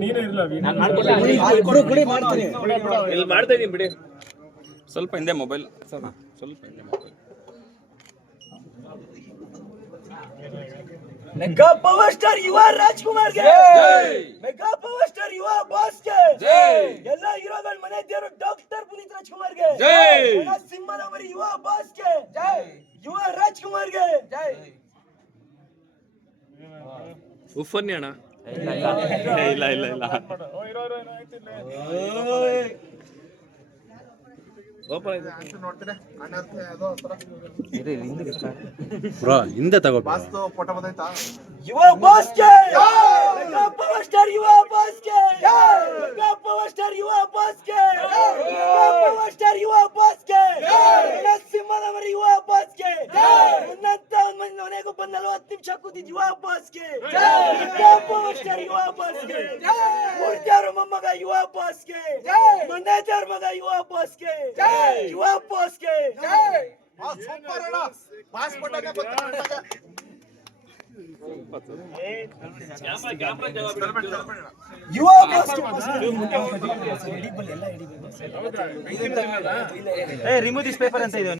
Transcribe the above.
ನೀನೇ ಇರಲ್ಲ ಮಾಡ್ತಾ ಇದೀನಿ ಬಿಡಿ. ಸ್ವಲ್ಪ ಹಿಂದೆ ಮೊಬೈಲ್, ಸ್ವಲ್ಪ ಹಿಂದೆ ಮೊಬೈಲ್. ಮೆಗಾ ಪವರ್ ಸ್ಟಾರ್ ಯುವ ರಾಜ್ಕುಮಾರ್ ಗೆ ಮೆಗಾ ಪವರ್ ಸ್ಟಾರ್ ಯುವ ಬಾಸ್ ಗೆ ಎಲ್ಲ ಹೀರೋಗಳ ಮನೆ ದೇವರು ಡಾಕ್ಟರ್ ಪುನೀತ್ ರಾಜ್ಕುಮಾರ್ ಗೆ ಸಿಂಹದ ಮರಿ ಯುವ ಬಾಸ್ ಗೆ ಯುವ ರಾಜ್ಕುಮಾರ್ ಗೆ ಉಫನ್ನಿ ಅಣ್ಣ. ಇಲ್ಲ ಇಲ್ಲ ಇಲ್ಲ ಹಿಂದೆ ತಗೋ. ಯುವ ಬಾಸ್ ಗೆ ಮೆಗಾ ಪವರ್ ಸ್ಟಾರ್ ಯುವ ಬಾಸ್ ಗೆ ಮೆಗಾ ಪವರ್ ಸ್ಟಾರ್ ಯುವ ಬಾಸ್ ಗೆ ಮೆಗಾ ಪವರ್ ಸ್ಟಾರ್ ಯುವ ಬಾಸ್ ಗೆ ಸಿಂಹದ ಮರಿ ಯುವ ಬಾಸ್ ಗೆ ಉನ್ನತ ಮನೆಗೂ ಬಂದ 40 ನಿಮಿಷ ಕೂತಿದ್ ಯುವ ಬಾಸ್ ಗೆ ಮೆಗಾ ಪವರ್ ಸ್ಟಾರ್ ಯುವ ಬಾಸ್ ಗೆ ಮೂರ್ತಿಯವ್ರ ಮೊಮ್ಮಗ ಯುವ ಬಾಸ್ ಗೆ ಮಂಡ್ಯದವ್ರ ಮಗ ಯುವ ಬಾಸ್ ಗೆ ಯುವ ಬಾಸ್ ಗೆ ಯುವ ಬಾಸ್ ರಿಮೂವ್ ದಿಸ್ ಪೇಪರ್ ಅಂತ ಇದೆ.